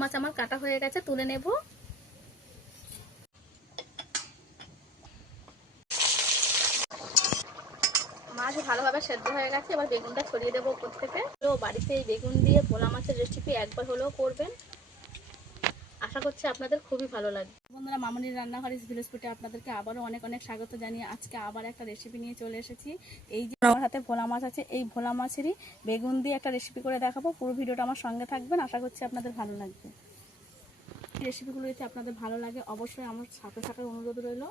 মাছ আমার কাটা হয়ে গেছে, তুলে নেব। মাছ ভালোভাবে সেদ্ধ হয়ে গেছে, এবার বেগুনটা ছড়িয়ে দেবো উপর থেকে। তো বাড়িতে এই বেগুন দিয়ে ভোলা মাছের রেসিপি একবার হলেও করবেন, আশা করছি আপনাদের খুবই ভালো লাগবে। বন্ধুরা, মামনির রান্নাঘর ভিলেজ ফুডে আপনাদেরকে আবারও অনেক অনেক স্বাগত জানিয়ে আজকে আবার একটা রেসিপি নিয়ে চলে এসেছি। এই যে আমার হাতে ভোলা মাছ আছে, এই ভোলা মাছেরই বেগুন দিয়ে একটা রেসিপি করে দেখাবো। পুরো ভিডিওটা আমার সঙ্গে থাকবেন, আশা করছি আপনাদের ভালো লাগবে। রেসিপিগুলো যদি আপনাদের ভালো লাগে অবশ্যই আমার সাথে থাকার অনুরোধ রইল।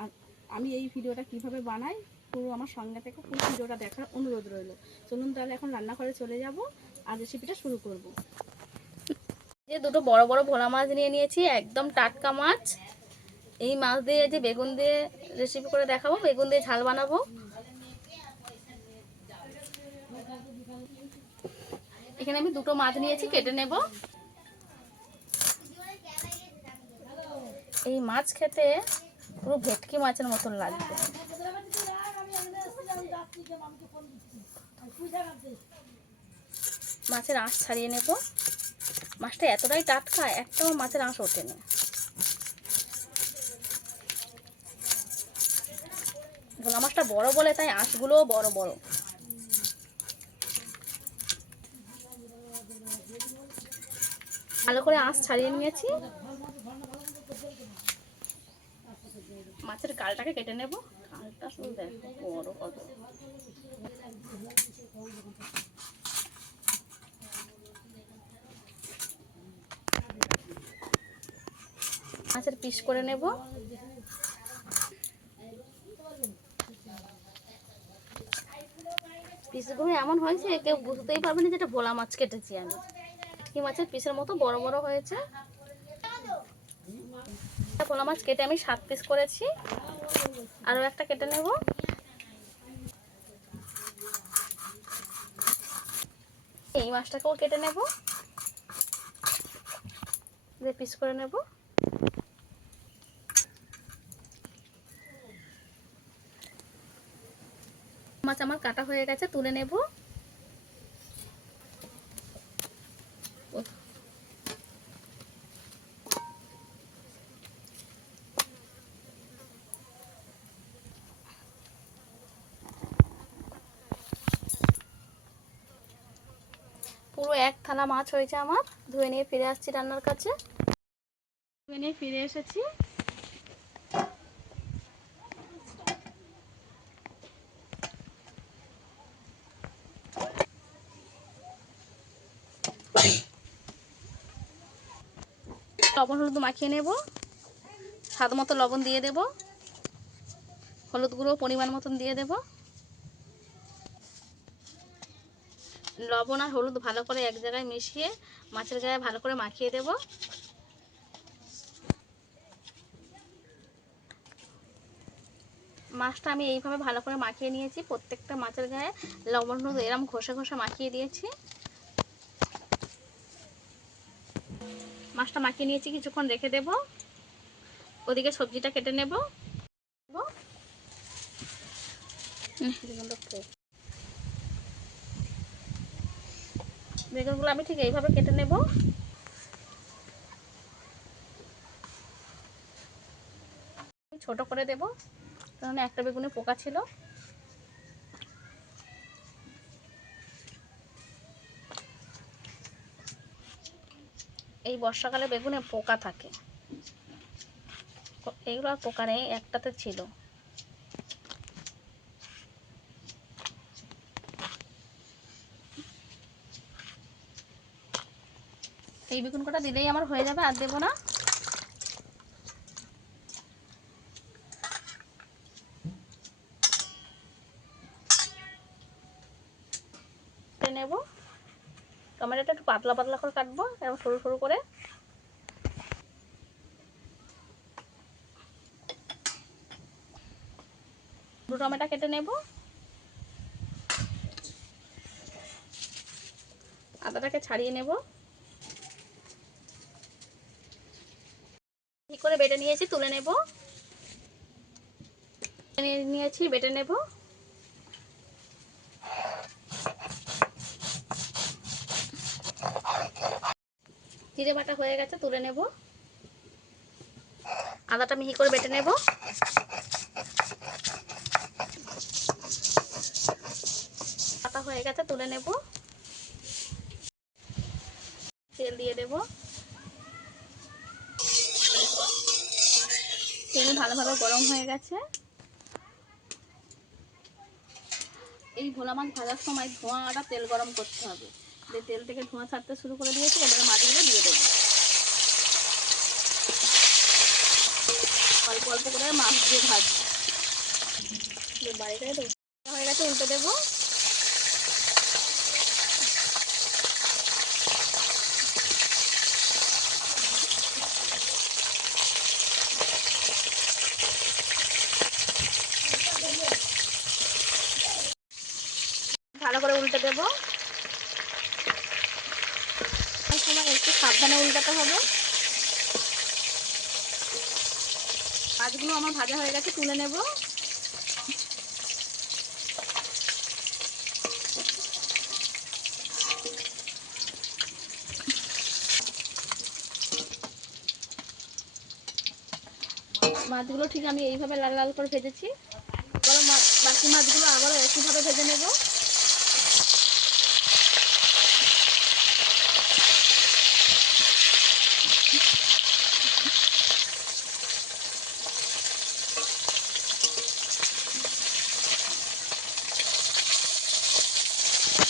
আর আমি এই ভিডিওটা কিভাবে বানাই পুরো আমার সঙ্গে থেকে পুরো ভিডিওটা দেখার অনুরোধ রইল। চলুন তাহলে এখন রান্নাঘরে চলে যাব আর রেসিপিটা শুরু করব। যে দুটো বড় বড় ভোলা মাছ নিয়ে নিয়েছি, একদম টাটকা মাছ। এই মাছ দিয়ে যে বেগুন দিয়ে রেসিপি করে দেখাবো, বেগুন দিয়ে ঝাল বানাবো। এখানে আমি দুটো মাছ নিয়েছি, কেটে নেব। এই মাছ খেতে পুরো ভেটকি মাছের মতন লাগবে। মাছের আঁশ ছাড়িয়ে নেব। মাছটা এতটাই টাটকা, একটাও মাছের আঁশ ওঠেনি। ভোলা মাছটা বড় বলে তাই আঁশগুলোও বড় বড়। ভালো করে আঁশ ছাড়িয়ে নিয়েছি। মাছের গালটাকে কেটে নেব। গালটা শুধু দেখো বড় কত। মাছের পিস করে নেব। পিসগুলো এমন হয়েছে কেউ বুঝতেই পারবে না যেটা ভোলা মাছ কেটেছি আমি। ভেটকি মাছের পিসের মতো বড় বড় হয়েছে। ভোলা মাছ কেটে আমি 7 পিস করেছি। আরও একটা কেটে নেব। এই মাছটাকেও কেটে নেব, পিস করে নেব। মাছ আমার কাটা হয়ে গেছে, তুলে নেব। পুরো এক থালা মাছ হয়েছে আমার। ধুয়ে নিয়ে ফিরে আসছি রান্নার কাছে। ধুয়ে নিয়ে ফিরে এসেছি। লবণ হলুদ মাখিয়ে নেব। স্বাদ মতো লবণ দিয়ে দেব। হলুদ গুঁড়ো পরিমাণ মতন দিয়ে দেব। লবণ আর হলুদ ভালো করে এক জায়গায় মিশিয়ে মাছের গায়ে ভালো করে মাখিয়ে দেব। মাছটা আমি এইভাবে ভালো করে মাখিয়ে নিয়েছি। প্রত্যেকটা মাছের গায়ে লবণ হলুদ এরম ঘষে ঘষে মাখিয়ে দিয়েছি। মাছটা মাখিয়ে নিয়েছি, কিছুক্ষণ রেখে দেব। ওদিকে সবজিটা কেটে নেব। বেগুনগুলো আমি ঠিক এইভাবে কেটে নেব। ছোট করে দেব, কারণ একটা বেগুনে পোকা ছিল। এই বর্ষাকালে বেগুনে পোকা থাকে, এইগুলো আর পোকা নেই, একটাতে ছিল। এই বেগুন কটা দিলেই আমার হয়ে যাবে, আর দেবো না। নেব। টমেটোটা একটু পাতলা পাতলা করে কাটবো, এরকম সরু সরু করে। দুটো টমেটো কেটে নেব। আদাটাকে ছাড়িয়ে নেব। ঠিক করে বেটে নিয়েছি, তুলে নেব। নিয়েছি, বেটে নেব। জিরে বাটা হয়ে গেছে, তুলে নেব। আদাটা মিহি করে বেটে নেব। বাটা হয়ে গেছে, তুলে নেব। তেল দিয়ে দেব। তেল ভালোভাবে গরম হয়ে গেছে। এই ভোলা মাছ ভাজার সময় ধোঁয়াটা তেল গরম করতে হবে। যে তেল থেকে ধোঁয়া ছাড়তে শুরু করে দিয়েছে, এবারে মাছগুলো দিয়ে দেবো। অল্প অল্প করে মাছ দিয়ে ভাজবো। বাড়িটাই তো হয়ে গেছে, উল্টে দেবো। ভালো করে উল্টে দেবো। সময় একটু সাবধানে উল্টাতে হবে। মাছগুলো আমার ভাজা হয়ে গেছে, তুলে নেব। মাছগুলো ঠিক আমি এইভাবে লাল লাল করে ভেজেছি। এবার বাকি মাছগুলো আবারও একইভাবে ভেজে নেব।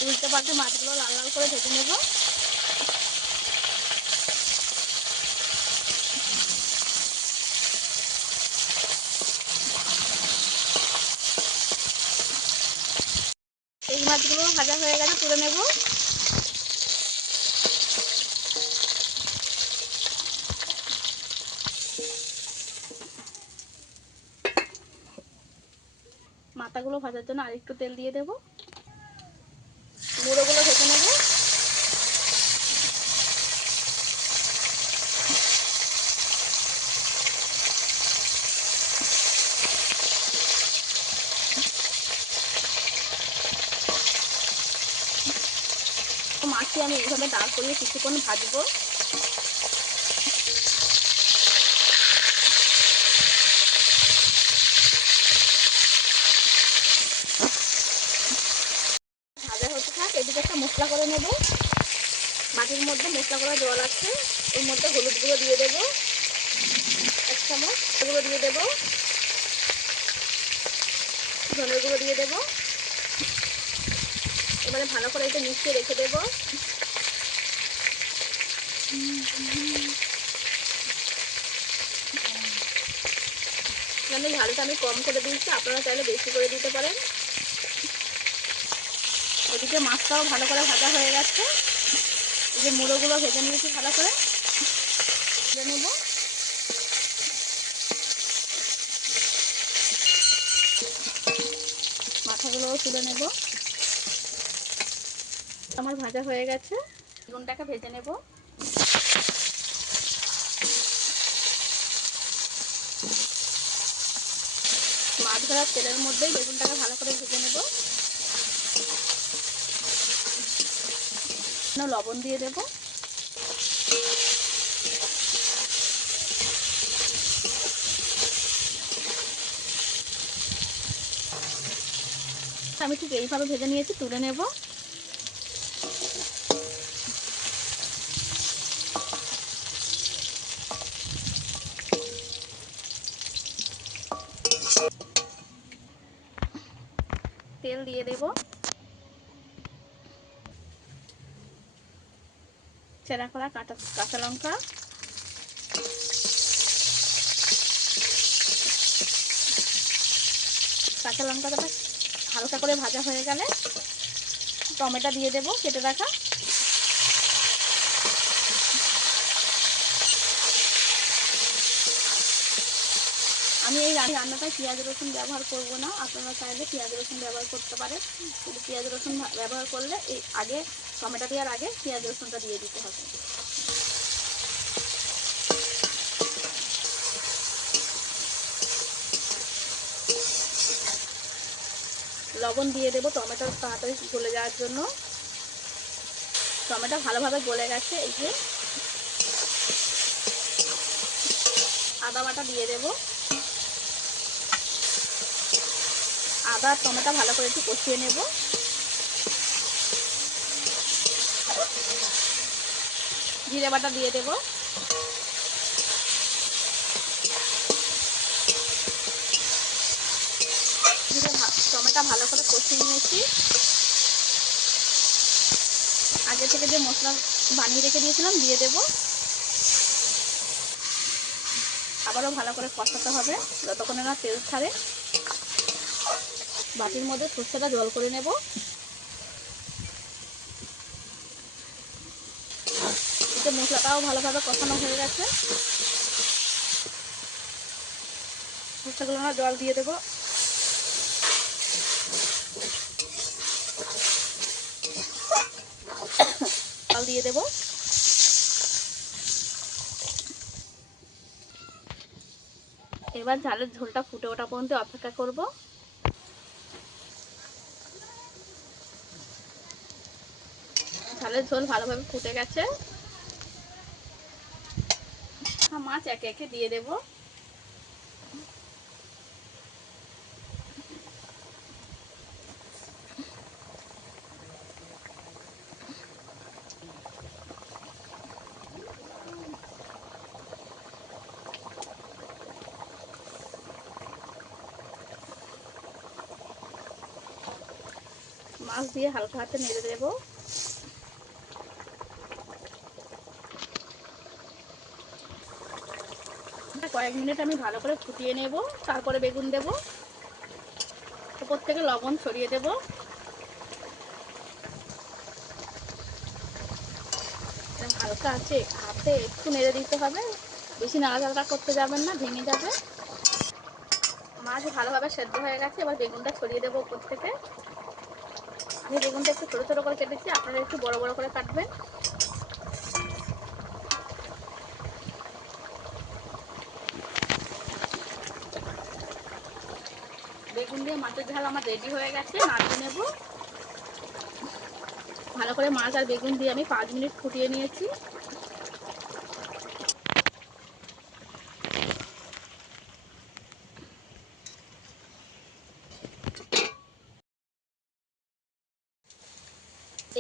উল্টে পাল্টে মাছগুলো লাল লাল করে ভেজে নেব। এই মাছগুলো ভাজা হয়ে গেছে, তুলে নেব। মাথাগুলো ভাজার জন্য আরেকটু তেল দিয়ে দেব। মুড়োগুলো ভেজে নেব। মাছটি আমি এইভাবে দাঁড় করিয়ে কিছুক্ষণ ভাজবো। ভাজা হতে থাক, এদিকে একটা মশলা করে নেব। মাটির মধ্যে মশলা করা জল আছে, ওর মধ্যে হলুদ গুঁড়ো দিয়ে দেবো 1 চামচ, গুঁড়ো দিয়ে দেবো, ধনের গুঁড়ো দিয়ে দেবো। এবারে ভালো করে এটা মিশিয়ে রেখে দেবো। ঝালটা আমি কম করে দিয়েছি, আপনারা চাইলে বেশি করে দিতে পারেন। ওদিকে মাছটাও ভালো করে ভাজা হয়ে গেছে। এই যে মুড়োগুলো ভেজে নিয়েছি ভালো করে, ভেজে নেব। মাথাগুলোও তুলে নেব। আমার ভাজা হয়ে গেছে, বেগুনটাকে ভেজে নেব। মাছ ভাজার তেলের মধ্যেই বেগুনটাকে ভালো করে ভেজে নেব। লবণ দিয়ে দেব। আমি ঠিক এইভাবে ভেজে নিয়েছি, তুলে নেব। তেল দিয়ে দেব। চেরা করা কাঁচা লঙ্কা, কাঁচা লঙ্কাটা হালকা করে ভাজা হয়ে গেলে টমেটো দিয়ে দেব কেটে রাখা। আমি এই রান্নাটায় পেঁয়াজ রসুন ব্যবহার করব না, আপনারা চাইলে পেঁয়াজ রসুন ব্যবহার করতে পারেন। কিন্তু পেঁয়াজ রসুন ব্যবহার করলে এই আগে টমেটো দেওয়ার আগে পেঁয়াজ রসুনটা দিয়ে দিতে হবে। লবণ দিয়ে দেবো টমেটো তাড়াতাড়ি গলে যাওয়ার জন্য। টমেটো ভালোভাবে গলে গেছে। এই যে আদা বাটা দিয়ে দেব। আদা আর টমেটো ভালো করে একটু কষিয়ে নেব। জিরে বাটা দিয়ে দেব। টমেটো ভালো করে কষিয়ে নিয়েছি। আগে থেকে যে মশলা বানিয়ে রেখে দিয়েছিলাম দিয়ে দেব। আবারও ভালো করে কষাতে হবে যতক্ষণ না তেল ছাড়ে। বাটির মধ্যে সর্ষেটা জল করে নেব। এতে মশলাটাও ভালোভাবে কষানো হয়ে গেছে। সর্ষেগুলো না জল দিয়ে দেবো। জল দিয়ে দেবো। এবার ঝালের ঝোলটা ফুটে ওঠা পর্যন্ত অপেক্ষা করব। ঝালের ঝোল ভালোভাবে ফুটে গেছে। মাছ একে একে দিয়ে দেব। মাছ দিয়ে হালকা হাতে নেড়ে দেব। কয়েক মিনিট আমি ভালো করে ফুটিয়ে নেব। তারপরে বেগুন দেব। উপর থেকে লবণ ছড়িয়ে দেব। হালকা আছে হাতে একটু নেড়ে দিতে হবে। বেশি নাড়াচাড়া করতে যাবেন না, ভেঙে যাবে। মাছ ভালোভাবে সেদ্ধ হয়ে গেছে। এবার বেগুনটা ছড়িয়ে দেবো উপর থেকে। আমি বেগুনটা একটু ছোট ছোট করে কেটেছি, আপনারা একটু বড় বড় করে কাটবেন। বেগুন দিয়ে মাছের ঝাল আমার রেডি হয়ে গেছে। নামিয়ে নেব। ভালো করে মাছ আর বেগুন দিয়ে আমি 5 মিনিট ফুটিয়ে নিয়েছি।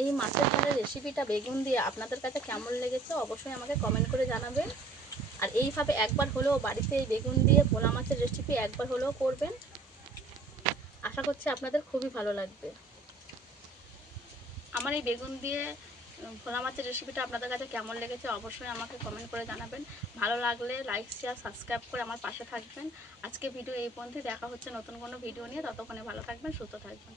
এই মাছের ঝালের রেসিপিটা বেগুন দিয়ে আপনাদের কাছে কেমন লেগেছে অবশ্যই আমাকে কমেন্ট করে জানাবেন। আর এইভাবে একবার হলেও বাড়িতে এই বেগুন দিয়ে ভোলা মাছের রেসিপি একবার হলেও করবেন। আশা করছি আপনাদের খুবই ভালো লাগবে। আমার এই বেগুন দিয়ে ভোলা মাছের রেসিপিটা আপনাদের কাছে কেমন লেগেছে অবশ্যই আমাকে কমেন্ট করে জানাবেন। ভালো লাগলে লাইক শেয়ার সাবস্ক্রাইব করে আমার পাশে থাকবেন। আজকে ভিডিও এই পর্যন্তই। দেখা হচ্ছে নতুন কোনো ভিডিও নিয়ে। ততক্ষণে ভালো থাকবেন, সুস্থ থাকবেন।